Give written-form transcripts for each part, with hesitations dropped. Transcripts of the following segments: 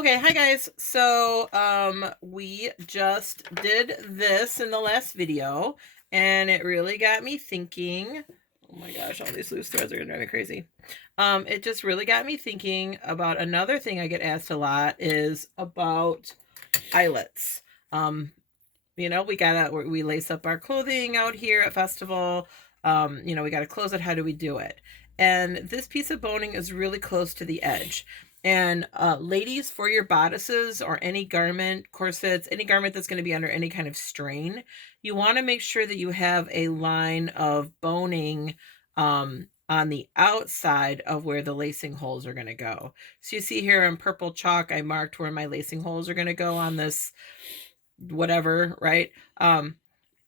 Okay, hi guys. So, we just did this in the last video, and it really got me thinking. Oh my gosh, all these loose threads are gonna drive me crazy. It just really got me thinking about another thing I get asked a lot is about eyelets. We lace up our clothing out here at festival. We gotta close it. How do we do it? And this piece of boning is really close to the edge. And ladies, for your bodices or any garment, corsets, any garment that's going to be under any kind of strain, you want to make sure that you have a line of boning on the outside of where the lacing holes are going to go. So you see here in purple chalk, I marked where my lacing holes are going to go on this whatever, right?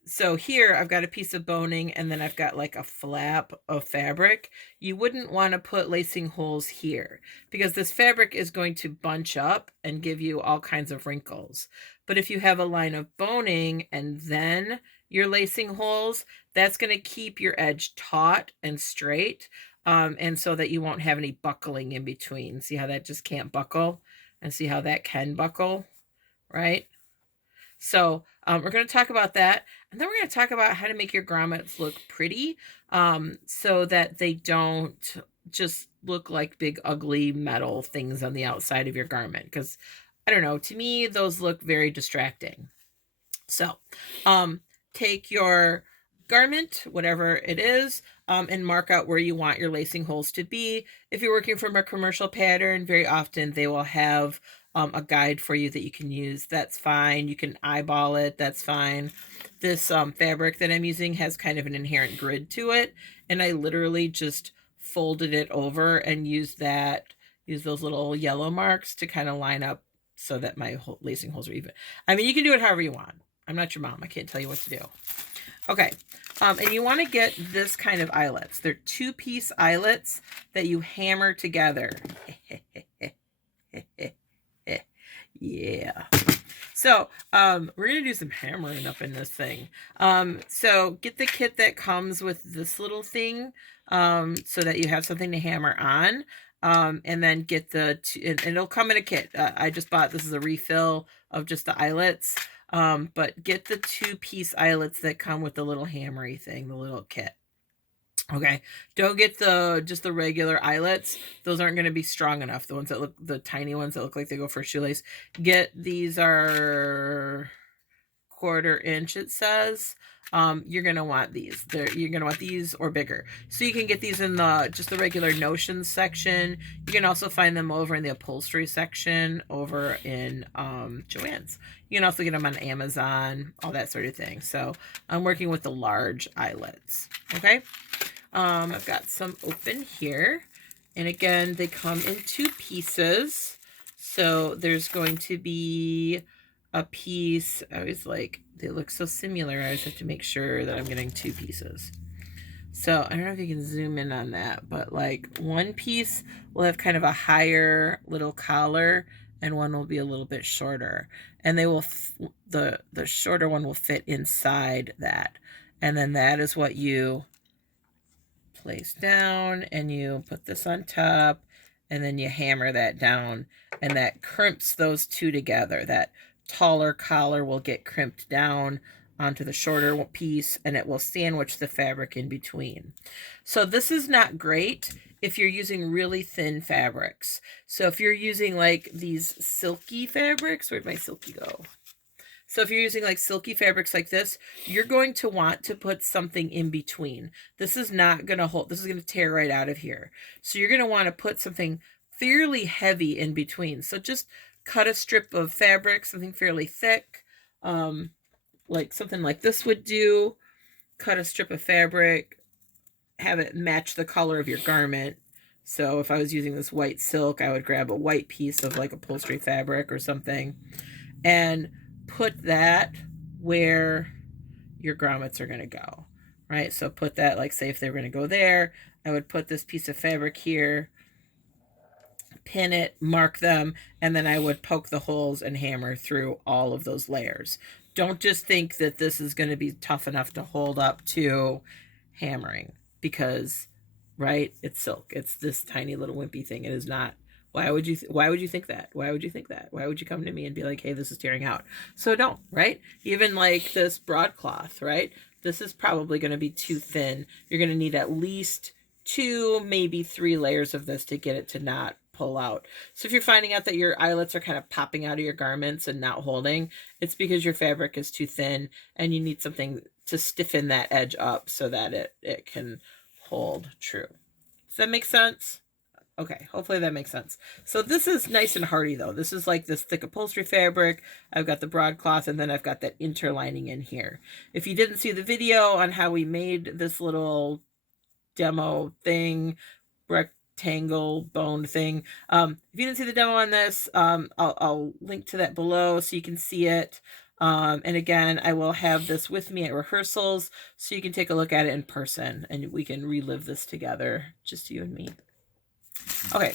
So here I've got a piece of boning and then I've got like a flap of fabric. You wouldn't want to put lacing holes here because this fabric is going to bunch up and give you all kinds of wrinkles. But if you have a line of boning and then your lacing holes, that's going to keep your edge taut and straight. And so that you won't have any buckling in between. See how that just can't buckle, and see how that can buckle, right? So we're going to talk about that. And then we're going to talk about how to make your grommets look pretty so that they don't just look like big, ugly metal things on the outside of your garment. Because, I don't know, to me, those look very distracting. So take your garment, whatever it is, and mark out where you want your lacing holes to be. If you're working from a commercial pattern, very often they will have a guide for you that you can use. That's fine. You can eyeball it. That's fine. This fabric that I'm using has kind of an inherent grid to it, and I literally just folded it over and used those little yellow marks to kind of line up so that my lacing holes are even. I mean, you can do it however you want. I'm not your mom. I can't tell you what to do. Okay. And you want to get this kind of eyelets. They're two-piece eyelets that you hammer together. Yeah. So we're going to do some hammering up in this thing. So get the kit that comes with this little thing so that you have something to hammer on. And then get and it'll come in a kit. I just bought, this is a refill of just the eyelets. But get the two-piece eyelets that come with the little hammery thing, the little kit. Okay, don't get just the regular eyelets. Those aren't going to be strong enough. The ones that look, the tiny ones that look like they go for a shoelace. These are 1/4 inch, it says. You're going to want these. You're going to want these or bigger. So you can get these in just the regular Notions section. You can also find them over in the upholstery section over in Joann's. You can also get them on Amazon, all that sort of thing. So I'm working with the large eyelets. Okay. I've got some open here. And again, they come in 2 pieces. So there's going to be a piece. I always like, they look so similar. I always have to make sure that I'm getting 2 pieces. So I don't know if you can zoom in on that, but like one piece will have kind of a higher little collar and one will be a little bit shorter. And they will, the shorter one will fit inside that. And then that is what you place down, and you put this on top, and then you hammer that down, and that crimps those two together. That taller collar will get crimped down onto the shorter piece, and it will sandwich the fabric in between. So this is not great if you're using really thin fabrics. So if you're using like these silky fabrics, where'd my silky go? So if you're using like silky fabrics like this, you're going to want to put something in between. This is not going to hold. This is going to tear right out of here. So you're going to want to put something fairly heavy in between. So just cut a strip of fabric, something fairly thick, like something like this would do. Cut a strip of fabric, have it match the color of your garment. So if I was using this white silk, I would grab a white piece of like upholstery fabric or something and put that where your grommets are going to go, right? So put that, like, say if they were going to go there, I would put this piece of fabric here, pin it, mark them, and then I would poke the holes and hammer through all of those layers. Don't just think that this is going to be tough enough to hold up to hammering because, right, it's silk. It's this tiny little wimpy thing. It is not Why would you think that? Why would you think that? Why would you come to me and be like, hey, this is tearing out? So don't, right? Even like this broadcloth, right? This is probably going to be too thin. You're going to need at least 2, maybe 3 layers of this to get it to not pull out. So if you're finding out that your eyelets are kind of popping out of your garments and not holding, it's because your fabric is too thin and you need something to stiffen that edge up so that it can hold true. Does that make sense? Okay, hopefully that makes sense. So this is nice and hardy though. This is like this thick upholstery fabric. I've got the broadcloth and then I've got that interlining in here. If you didn't see the video on how we made this little demo thing, rectangle bone thing, if you didn't see the demo on this, I'll link to that below so you can see it. And again, I will have this with me at rehearsals so you can take a look at it in person and we can relive this together, just you and me. Okay,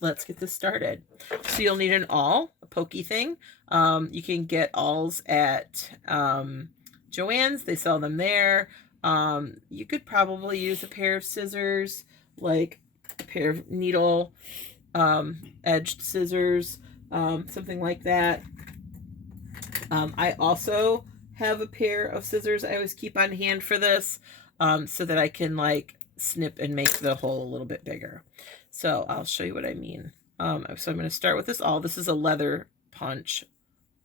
let's get this started. So you'll need an awl, a pokey thing. You can get awls at Joann's. They sell them there. You could probably use a pair of scissors, like a pair of needle edged scissors, something like that. I also have a pair of scissors I always keep on hand for this, so that I can like snip and make the hole a little bit bigger. So I'll show you what I mean. So I'm going to start with this awl. This is a leather punch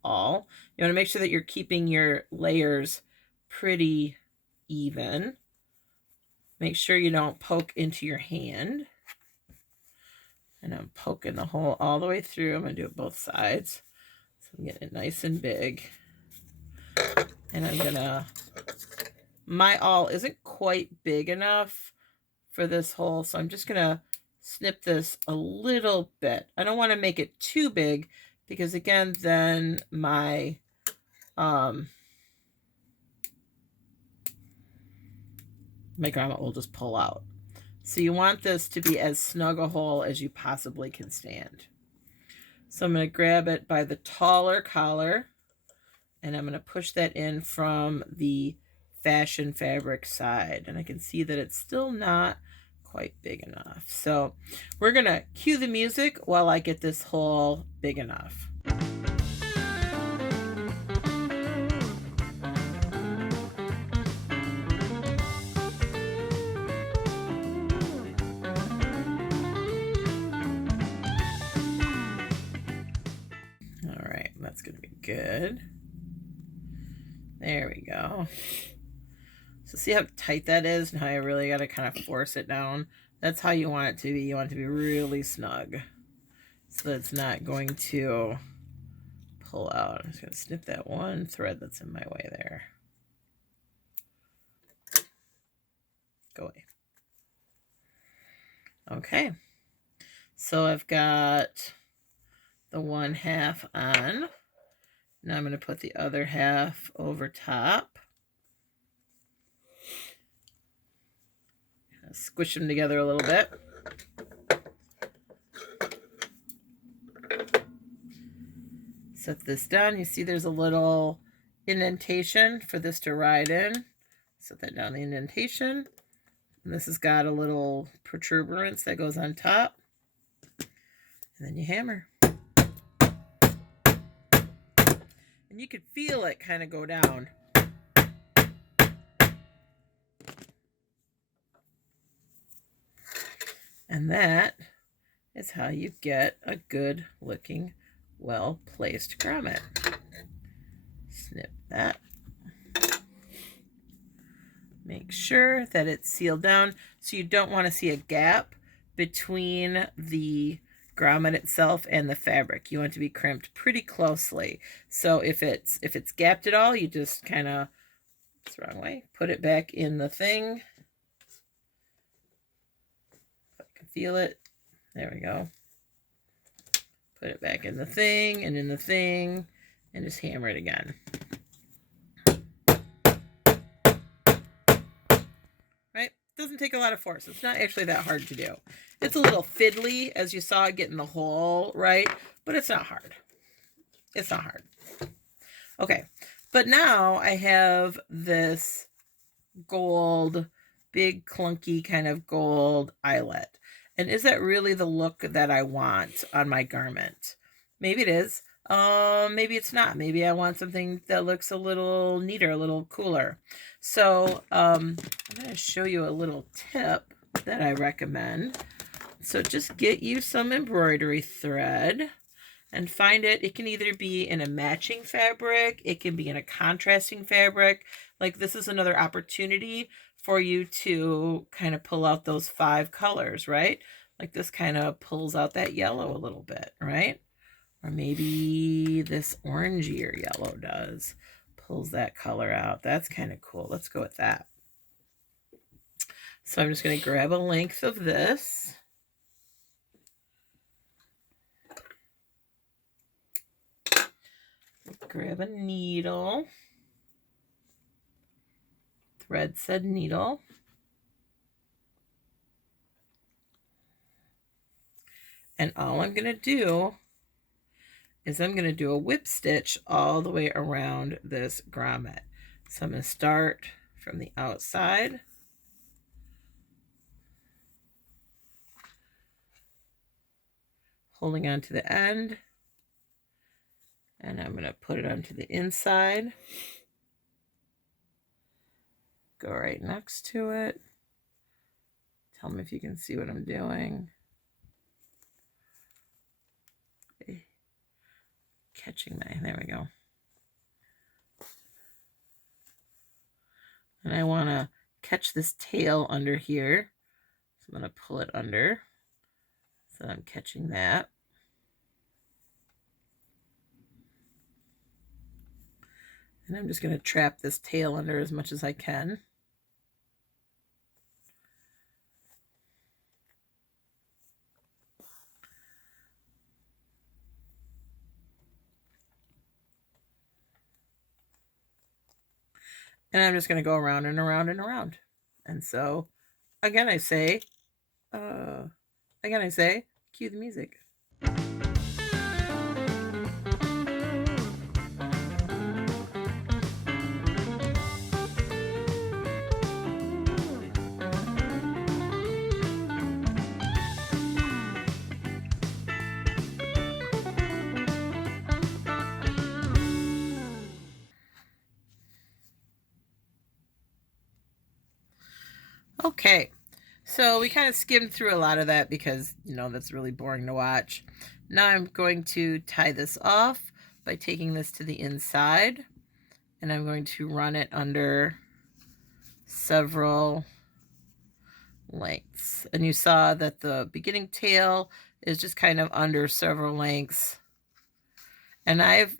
awl. You want to make sure that you're keeping your layers pretty even. Make sure you don't poke into your hand. And I'm poking the hole all the way through. I'm going to do it both sides. So I'm getting it nice and big. And I'm going to... My awl isn't quite big enough for this hole, so I'm just going to snip this a little bit. I don't want to make it too big because again, then my my grommet will just pull out. So you want this to be as snug a hole as you possibly can stand. So I'm going to grab it by the taller collar and I'm going to push that in from the fashion fabric side, and I can see that it's still not quite big enough. So we're gonna cue the music while I get this hole big enough. All right, that's gonna be good. There we go. So see how tight that is and how I really got to kind of force it down? That's how you want it to be. You want it to be really snug so that it's not going to pull out. I'm just going to snip that one thread that's in my way there. Go away. Okay. So I've got the 1/2 on. Now I'm going to put the other half over top. Squish them together a little bit. Set this down. You see there's a little indentation for this to ride in. Set that down, the indentation. And this has got a little protuberance that goes on top. And then you hammer. And you could feel it kind of go down. And that is how you get a good looking, well placed grommet. Snip that. Make sure that it's sealed down so you don't want to see a gap between the grommet itself and the fabric. You want it to be crimped pretty closely. So if it's gapped at all, you just kind of, it's the wrong way, put it back in the thing. Feel it. There we go. Put it back in the thing and in the thing and just hammer it again. Right? Doesn't take a lot of force. It's not actually that hard to do. It's a little fiddly, as you saw, getting the hole right, but it's not hard. It's not hard. Okay, but now I have this gold, big clunky kind of gold eyelet. And is that really the look that I want on my garment? Maybe it is. Maybe it's not. Maybe I want something that looks a little neater, a little cooler. So I'm going to show you a little tip that I recommend. So just get you some embroidery thread and find it. It can either be in a matching fabric, it can be in a contrasting fabric. Like this is another opportunity for you to kind of pull out those 5 colors, right? Like this kind of pulls out that yellow a little bit, right? Or maybe this orangier yellow does. Pulls that color out. That's kind of cool. Let's go with that. So I'm just going to grab a length of this. Grab a needle. Thread said needle. And all I'm going to do is I'm going to do a whip stitch all the way around this grommet. So I'm going to start from the outside. Holding on to the end. And I'm going to put it onto the inside. Go right next to it. Tell me if you can see what I'm doing. Okay. There we go. And I want to catch this tail under here. So I'm going to pull it under. So I'm catching that. And I'm just going to trap this tail under as much as I can. And I'm just going to go around and around and around. And so, again, I say, cue the music. Okay, so we kind of skimmed through a lot of that because, you know, that's really boring to watch. Now I'm going to tie this off by taking this to the inside, and I'm going to run it under several lengths. And you saw that the beginning tail is just kind of under several lengths. And I've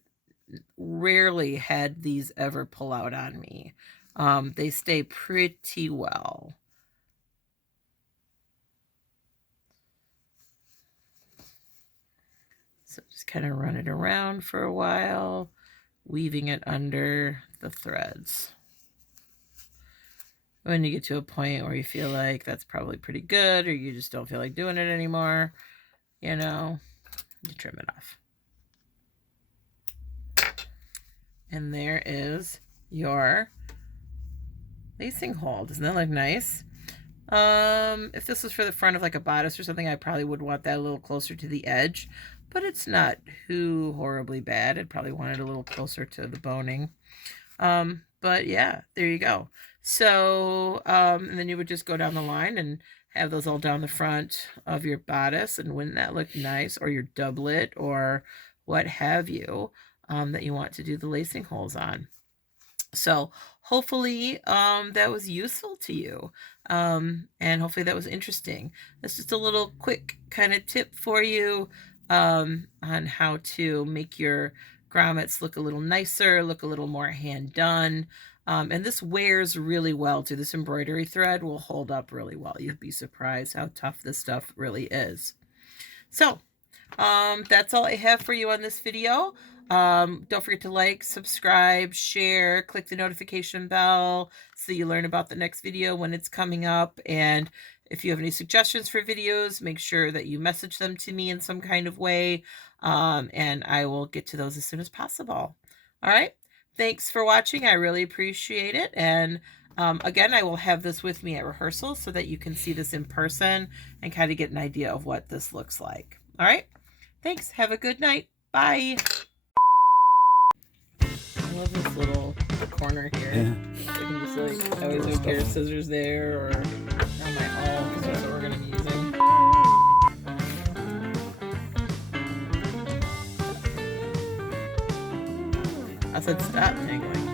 rarely had these ever pull out on me. They stay pretty well. So just kind of run it around for a while, weaving it under the threads. When you get to a point where you feel like that's probably pretty good, or you just don't feel like doing it anymore, you know, you trim it off. And there is your lacing hole. Doesn't that look nice? If this was for the front of like a bodice or something, I probably would want that a little closer to the edge, but it's not too horribly bad. I'd probably want it a little closer to the boning. But yeah, there you go. So, and then you would just go down the line and have those all down the front of your bodice. And wouldn't that look nice? Or your doublet or what have you, that you want to do the lacing holes on. So hopefully that was useful to you, and hopefully that was interesting. That's just a little quick kind of tip for you on how to make your grommets look a little nicer, look a little more hand done. And this wears really well too. This embroidery thread will hold up really well. You'd be surprised how tough this stuff really is. So that's all I have for you on this video. Don't forget to like, subscribe, share, click the notification bell so you learn about the next video when it's coming up. And if you have any suggestions for videos, make sure that you message them to me in some kind of way, and I will get to those as soon as possible. All right. Thanks for watching. I really appreciate it. And again, I will have this with me at rehearsal so that you can see this in person and kind of get an idea of what this looks like. All right. Thanks. Have a good night. Bye. I love this little corner here. Yeah. I can just like, I always have a pair of scissors there or on my awl because that's what we're going to be using. I said stop, Nagling.